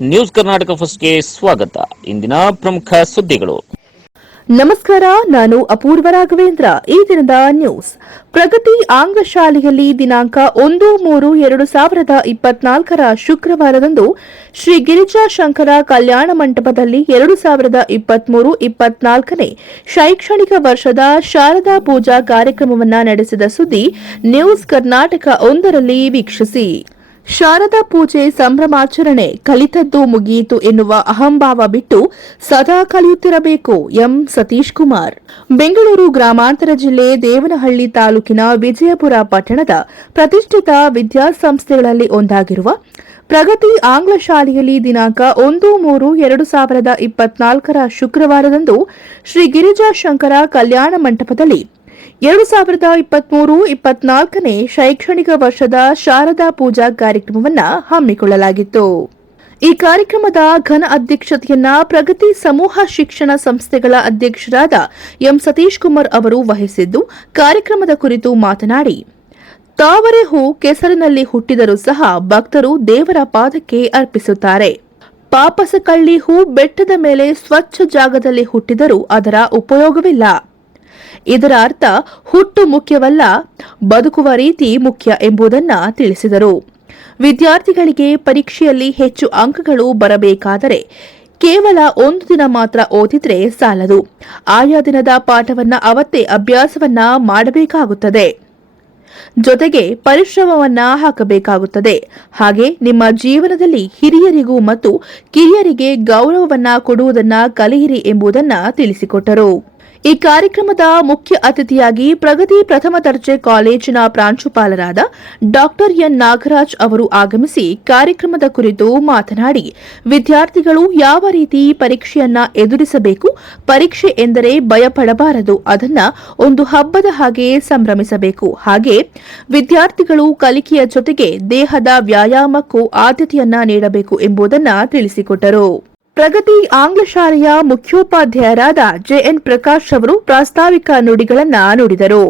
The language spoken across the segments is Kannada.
ನ್ಯೂಸ್ ಕರ್ನಾಟಕ ಫಸ್ಟ್ಗೆ ಸ್ವಾಗತ. ಇಂದಿನ ಪ್ರಮುಖ ಸುದ್ದಿಗಳು. ನಮಸ್ಕಾರ, ನಾನು ಅಪೂರ್ವ ರಾಘವೇಂದ್ರ. ಈ ದಿನದ ನ್ಯೂಸ್. ಪ್ರಗತಿ ಆಂಗ್ಲ ಶಾಲೆಯಲ್ಲಿ ದಿನಾಂಕ ಒಂದು ಮೂರು ಎರಡು ಸಾವಿರದ ಇಪ್ಪತ್ನಾಲ್ಕರ ಶುಕ್ರವಾರದಂದು ಶ್ರೀ ಗಿರಿಜಾ ಶಂಕರ ಕಲ್ಯಾಣ ಮಂಟಪದಲ್ಲಿ ಎರಡು ಸಾವಿರದ ಇಪ್ಪತ್ಮೂರು ಇಪ್ಪತ್ನಾಲ್ಕನೇ ಶೈಕ್ಷಣಿಕ ವರ್ಷದ ಶಾರದಾ ಪೂಜಾ ಕಾರ್ಯಕ್ರಮವನ್ನು ನಡೆಸಿದ ಸುದ್ದಿ ನ್ಯೂಸ್ ಕರ್ನಾಟಕ ಒಂದರಲ್ಲಿ ವೀಕ್ಷಿಸಿ. ಶಾರದಾ ಪೂಜೆ ಸಂಭ್ರಮಾಚರಣೆ ಕಲಿತದ್ದು ಮುಗಿಯಿತು ಎನ್ನುವ ಅಹಂಭಾವ ಬಿಟ್ಟು ಸದಾ ಕಲಿಯುತ್ತಿರಬೇಕು ಎಂ ಸತೀಶ್ ಕುಮಾರ್. ಬೆಂಗಳೂರು ಗ್ರಾಮಾಂತರ ಜಿಲ್ಲೆ ದೇವನಹಳ್ಳಿ ತಾಲೂಕಿನ ವಿಜಯಪುರ ಪಟ್ಟಣದ ಪ್ರತಿಷ್ಠಿತ ವಿದ್ಯಾಸಂಸ್ಥೆಗಳಲ್ಲಿ ಒಂದಾಗಿರುವ ಪ್ರಗತಿ ಆಂಗ್ಲ ಶಾಲೆಯಲ್ಲಿ ದಿನಾಂಕ ಒಂದು ಮೂರು ಎರಡು ಸಾವಿರದ ಇಪ್ಪತ್ನಾಲ್ಕರ ಶುಕ್ರವಾರದಂದು ಶ್ರೀ ಗಿರಿಜಾ ಶಂಕರ ಕಲ್ಯಾಣ ಮಂಟಪದಲ್ಲಿ ಎರಡು ಸಾವಿರದ ಇಪ್ಪತ್ಮೂರು ಇಪ್ಪತ್ನಾಲ್ಕನೇ ಶೈಕ್ಷಣಿಕ ವರ್ಷದ ಶಾರದಾ ಪೂಜಾ ಕಾರ್ಯಕ್ರಮವನ್ನು ಹಮ್ಮಿಕೊಳ್ಳಲಾಗಿತ್ತು. ಈ ಕಾರ್ಯಕ್ರಮದ ಘನ ಅಧ್ಯಕ್ಷತೆಯನ್ನ ಪ್ರಗತಿ ಸಮೂಹ ಶಿಕ್ಷಣ ಸಂಸ್ಥೆಗಳ ಅಧ್ಯಕ್ಷರಾದ ಎಂ ಸತೀಶ್ ಕುಮಾರ್ ಅವರು ವಹಿಸಿದ್ದು, ಕಾರ್ಯಕ್ರಮದ ಕುರಿತು ಮಾತನಾಡಿ ತಾವರೆ ಹೂ ಕೆಸರಿನಲ್ಲಿ ಹುಟ್ಟಿದರೂ ಸಹ ಭಕ್ತರು ದೇವರ ಪಾದಕ್ಕೆ ಅರ್ಪಿಸುತ್ತಾರೆ. ಪಾಪಸಕಳ್ಳಿ ಹೂ ಬೆಟ್ಟದ ಮೇಲೆ ಸ್ವಚ್ಛ ಜಾಗದಲ್ಲಿ ಹುಟ್ಟಿದರೂ ಅದರ ಉಪಯೋಗವಿಲ್ಲ. ಇದರ ಅರ್ಥ ಹುಟ್ಟು ಮುಖ್ಯವಲ್ಲ, ಬದುಕುವ ರೀತಿ ಮುಖ್ಯ ಎಂಬುದನ್ನ ತಿಳಿಸಿದರು. ವಿದ್ಯಾರ್ಥಿಗಳಿಗೆ ಪರೀಕ್ಷೆಯಲ್ಲಿ ಹೆಚ್ಚು ಅಂಕಗಳು ಬರಬೇಕಾದರೆ ಕೇವಲ ಒಂದು ದಿನ ಮಾತ್ರ ಓದಿದ್ರೆ ಸಾಲದು. ಆಯಾ ದಿನದ ಪಾಠವನ್ನ ಅವತ್ತೇ ಅಭ್ಯಾಸವನ್ನ ಮಾಡಬೇಕಾಗುತ್ತದೆ. ಜೊತೆಗೆ ಪರಿಶ್ರಮವನ್ನ ಹಾಕಬೇಕಾಗುತ್ತದೆ. ಹಾಗೆ ನಿಮ್ಮ ಜೀವನದಲ್ಲಿ ಹಿರಿಯರಿಗೂ ಮತ್ತು ಕಿರಿಯರಿಗೆ ಗೌರವವನ್ನ ಕೊಡುವುದನ್ನ ಕಲಿಯಿರಿ ಎಂಬುದನ್ನ ತಿಳಿಸಿಕೊಟ್ಟರು. ಈ ಕಾರ್ಯಕ್ರಮದ ಮುಖ್ಯ ಅತಿಥಿಯಾಗಿ ಪ್ರಗತಿ ಪ್ರಥಮ ದರ್ಜೆ ಕಾಲೇಜಿನ ಪ್ರಾಂಶುಪಾಲರಾದ ಡಾಕ್ಟರ್ ಎನ್ ನಾಗರಾಜ್ ಅವರು ಆಗಮಿಸಿ ಕಾರ್ಯಕ್ರಮದ ಕುರಿತು ಮಾತನಾಡಿ, ವಿದ್ಯಾರ್ಥಿಗಳು ಯಾವ ರೀತಿ ಪರೀಕ್ಷೆಯನ್ನ ಎದುರಿಸಬೇಕು, ಪರೀಕ್ಷೆ ಎಂದರೆ ಭಯಪಡಬಾರದು, ಅದನ್ನ ಒಂದು ಹಬ್ಬದ ಹಾಗೆ ಸಂಭ್ರಮಿಸಬೇಕು. ಹಾಗೆ ವಿದ್ಯಾರ್ಥಿಗಳು ಕಲಿಕೆಯ ಜೊತೆಗೆ ದೇಹದ ವ್ಯಾಯಾಮಕ್ಕೂ ಆದ್ಯತೆಯನ್ನ ನೀಡಬೇಕು ಎಂಬುದನ್ನು ತಿಳಿಸಿಕೊಟ್ಟರು. ಪ್ರಗತಿ ಆಂಗ್ಲ ಶಾಲೆಯ ಮುಖ್ಯೋಪಾಧ್ಯಾಯರಾದ ಜೆಎನ್ ಪ್ರಕಾಶ್ ಅವರು ಪ್ರಾಸ್ತಾವಿಕ ನುಡಿಗಳನ್ನು ನುಡಿದರು.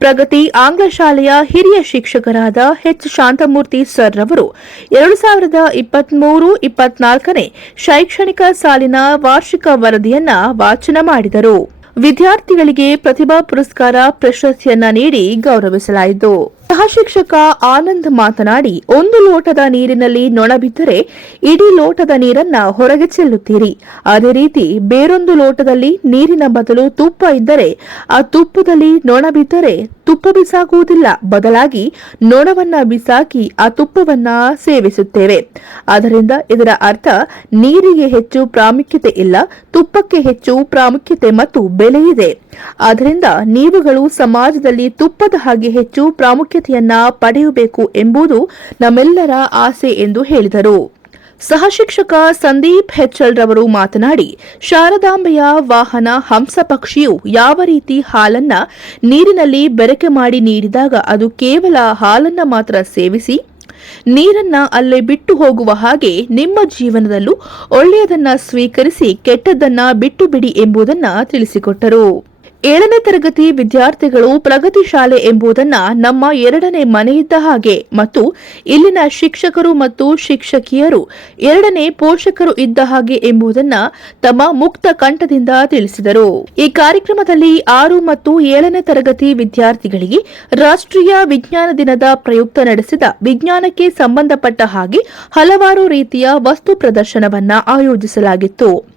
ಪ್ರಗತಿ ಆಂಗ್ಲ ಶಾಲೆಯ ಹಿರಿಯ ಶಿಕ್ಷಕರಾದ ಎಚ್. ಶಾಂತಮೂರ್ತಿ ಸರ್ ಅವರು ಎರಡು ಸಾವಿರದ ಇಪ್ಪತ್ಮೂರು ಇಪ್ಪತ್ನಾಲ್ಕನೇ ಶೈಕ್ಷಣಿಕ ಸಾಲಿನ ವಾರ್ಷಿಕ ವರದಿಯನ್ನ ವಾಚನ ಮಾಡಿದರು. ವಿದ್ಯಾರ್ಥಿಗಳಿಗೆ ಪ್ರತಿಭಾ ಪುರಸ್ಕಾರ ಪ್ರಶಸ್ತಿಯನ್ನ ನೀಡಿ ಗೌರವಿಸಲಾಯಿತು. ಸಹ ಶಿಕ್ಷಕ ಆನಂದ್ ಮಾತನಾಡಿ, ಒಂದು ಲೋಟದ ನೀರಿನಲ್ಲಿ ನೊಣಬಿದ್ದರೆ ಇಡೀ ಲೋಟದ ನೀರನ್ನ ಹೊರಗೆ ಚೆಲ್ಲುತ್ತೀರಿ. ಅದೇ ರೀತಿ ಬೇರೊಂದು ಲೋಟದಲ್ಲಿ ನೀರಿನ ಬದಲು ತುಪ್ಪ ಇದ್ದರೆ, ಆ ತುಪ್ಪದಲ್ಲಿ ನೊಣ ಬಿದ್ದರೆ ತುಪ್ಪ ಬಿಸಾಕುವುದಿಲ್ಲ ಬದಲಾಗಿ ನೊಣವನ್ನ ಬಿಸಾಕಿ ಆ ತುಪ್ಪವನ್ನ ಸೇವಿಸುತ್ತೇವೆ. ಆದ್ದರಿಂದ ಇದರ ಅರ್ಥ, ನೀರಿಗೆ ಹೆಚ್ಚು ಪ್ರಾಮುಖ್ಯತೆ ಇಲ್ಲ, ತುಪ್ಪಕ್ಕೆ ಹೆಚ್ಚು ಪ್ರಾಮುಖ್ಯತೆ ಮತ್ತು ಬೆಲೆ ಇದೆ. ಆದ್ದರಿಂದ ನೀವುಗಳು ಸಮಾಜದಲ್ಲಿ ತುಪ್ಪದ ಹಾಗೆ ಹೆಚ್ಚು ಪ್ರಾಮುಖ್ಯತೆಯನ್ನ ಪಡೆಯಬೇಕು ಎಂಬುದು ನಮ್ಮೆಲ್ಲರ ಆಸೆ ಎಂದು ಹೇಳಿದರು. ಸಹಶಿಕ್ಷಕ ಸಂದೀಪ್ ಹೆಚ್ಚಲ್ ರವರು ಮಾತನಾಡಿ, ಶಾರದಾಂಬೆಯ ವಾಹನ ಹಂಸ ಪಕ್ಷಿಯು ಯಾವ ರೀತಿ ಹಾಲನ್ನ ನೀರಿನಲ್ಲಿ ಬೆರಕೆ ಮಾಡಿ ನೀಡಿದಾಗ ಅದು ಕೇವಲ ಹಾಲನ್ನ ಮಾತ್ರ ಸೇವಿಸಿ, ನೀರನ್ನ ಅಲ್ಲೇ ಬಿಟ್ಟು ಹೋಗುವ ಹಾಗೆ ನಿಮ್ಮ ಜೀವನದಲ್ಲೂ ಒಳ್ಳೆಯದನ್ನ ಸ್ವೀಕರಿಸಿ ಕೆಟ್ಟದ್ದನ್ನ ಬಿಟ್ಟು ಬಿಡಿ ಎಂಬುದನ್ನ ತಿಳಿಸಿಕೊಟ್ಟರು. ಏಳನೇ ತರಗತಿ ವಿದ್ಯಾರ್ಥಿಗಳು ಪ್ರಗತಿ ಶಾಲೆ ಎಂಬುದನ್ನ ನಮ್ಮ ಎರಡನೇ ಮನೆಯಿದ್ದ ಹಾಗೆ ಮತ್ತು ಇಲ್ಲಿನ ಶಿಕ್ಷಕರು ಮತ್ತು ಶಿಕ್ಷಕಿಯರು ಎರಡನೇ ಪೋಷಕರು ಇದ್ದ ಹಾಗೆ ಎಂಬುದನ್ನ ತಮ್ಮ ಮುಕ್ತ ಕಂಠದಿಂದ ತಿಳಿಸಿದರು. ಈ ಕಾರ್ಯಕ್ರಮದಲ್ಲಿ ಆರು ಮತ್ತು ಏಳನೇ ತರಗತಿ ವಿದ್ಯಾರ್ಥಿಗಳಿಗೆ ರಾಷ್ಟ್ರೀಯ ವಿಜ್ಞಾನ ದಿನದ ಪ್ರಯುಕ್ತ ನಡೆಸಿದ ವಿಜ್ಞಾನಕ್ಕೆ ಸಂಬಂಧಪಟ್ಟ ಹಾಗೆ ಹಲವಾರು ರೀತಿಯ ವಸ್ತು ಪ್ರದರ್ಶನವನ್ನ ಆಯೋಜಿಸಲಾಗಿತ್ತು.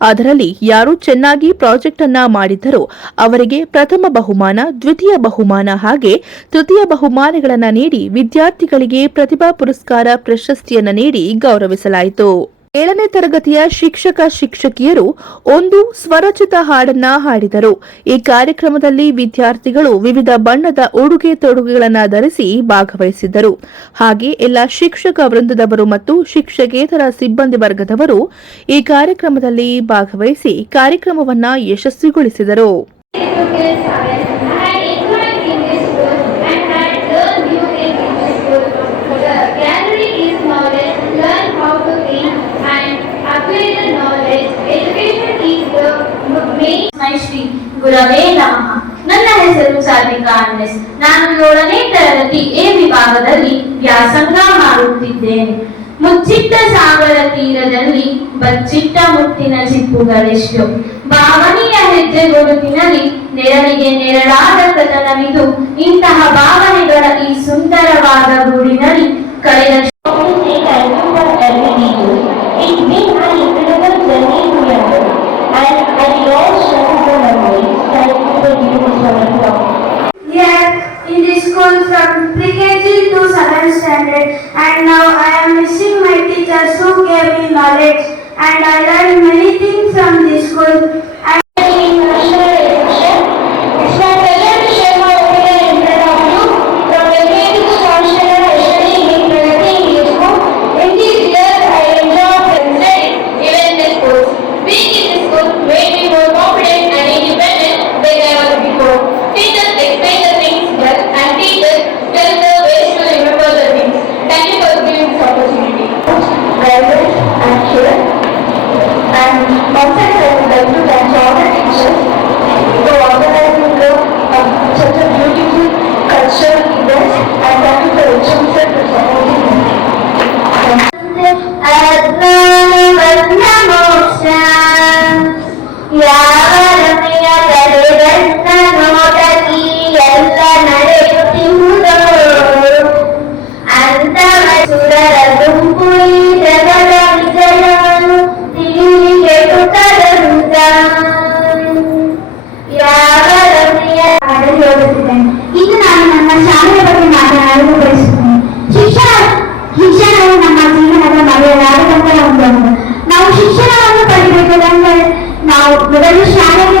ಅದರಲ್ಲಿ ಯಾರು ಚೆನ್ನಾಗಿ ಪ್ರಾಜೆಕ್ಟ್ ಅನ್ನ ಮಾಡಿದ್ದರೋ ಅವರಿಗೆ ಪ್ರಥಮ ಬಹುಮಾನ, ದ್ವಿತೀಯ ಬಹುಮಾನ ಹಾಗೆ ತೃತೀಯ ಬಹುಮಾನಗಳನ್ನು ನೀಡಿ ವಿದ್ಯಾರ್ಥಿಗಳಿಗೆ ಪ್ರತಿಭಾ ಪುರಸ್ಕಾರ ಪ್ರಶಸ್ತಿಯನ್ನು ನೀಡಿ ಗೌರವಿಸಲಾಯಿತು. ಏಳನೇ ತರಗತಿಯ ಶಿಕ್ಷಕ ಶಿಕ್ಷಕಿಯರು ಒಂದು ಸ್ವರಚಿತ ಹಾಡನ್ನ ಹಾಡಿದರು. ಈ ಕಾರ್ಯಕ್ರಮದಲ್ಲಿ ವಿದ್ಯಾರ್ಥಿಗಳು ವಿವಿಧ ಬಣ್ಣದ ಉಡುಗೆ ತೊಡುಗೆಗಳನ್ನು ಧರಿಸಿ ಭಾಗವಹಿಸಿದ್ದರು. ಹಾಗೆ ಎಲ್ಲ ಶಿಕ್ಷಕ ವೃಂದದವರು ಮತ್ತು ಶಿಕ್ಷಕೇತರ ಸಿಬ್ಬಂದಿ ವರ್ಗದವರು ಈ ಕಾರ್ಯಕ್ರಮದಲ್ಲಿ ಭಾಗವಹಿಸಿ ಕಾರ್ಯಕ್ರಮವನ್ನ ಯಶಸ್ವಿಗೊಳಿಸಿದರು. ಗುರವೇ ನಮಃ. ನನ್ನ ಹೆಸರು ಸಾಧಿಕಾ ಅನ್ನೆಸ್ ನಾನು ಏಳನೇ ತರಗತಿ ಎ ವಿಭಾಗದಲ್ಲಿ ವ್ಯಾಸಂಗ ಮಾಡುತ್ತಿದ್ದೇನೆ. ಮುಚ್ಚಿಟ್ಟ ಸಾಗರ ತೀರದಲ್ಲಿ, ಬಚ್ಚಿಟ್ಟ ಮುತ್ತಿನ ಚಿಪ್ಪುಗಳೆಷ್ಟು. ಭಾವನೆಯ ಹೆಜ್ಜೆ ಗುರುತಿನಲ್ಲಿ ನೆರಳಿಗೆ ನೆರಳಾದ ಕಥನವಿದು. ಇಂತಹ ಭಾವನೆಗಳ ಈ ಸುಂದರವಾದ ಗೂಡಿನಲ್ಲಿ college and I learned many things from this school. ಕಾರ್ಯತಂತ್ರ ಒಂದೊಂದು ನಾವು ಶಿಕ್ಷಣವನ್ನು ಪಡೆಯಬೇಕಾದ್ರೆ ನಾವು ಶಾಲೆಗೆ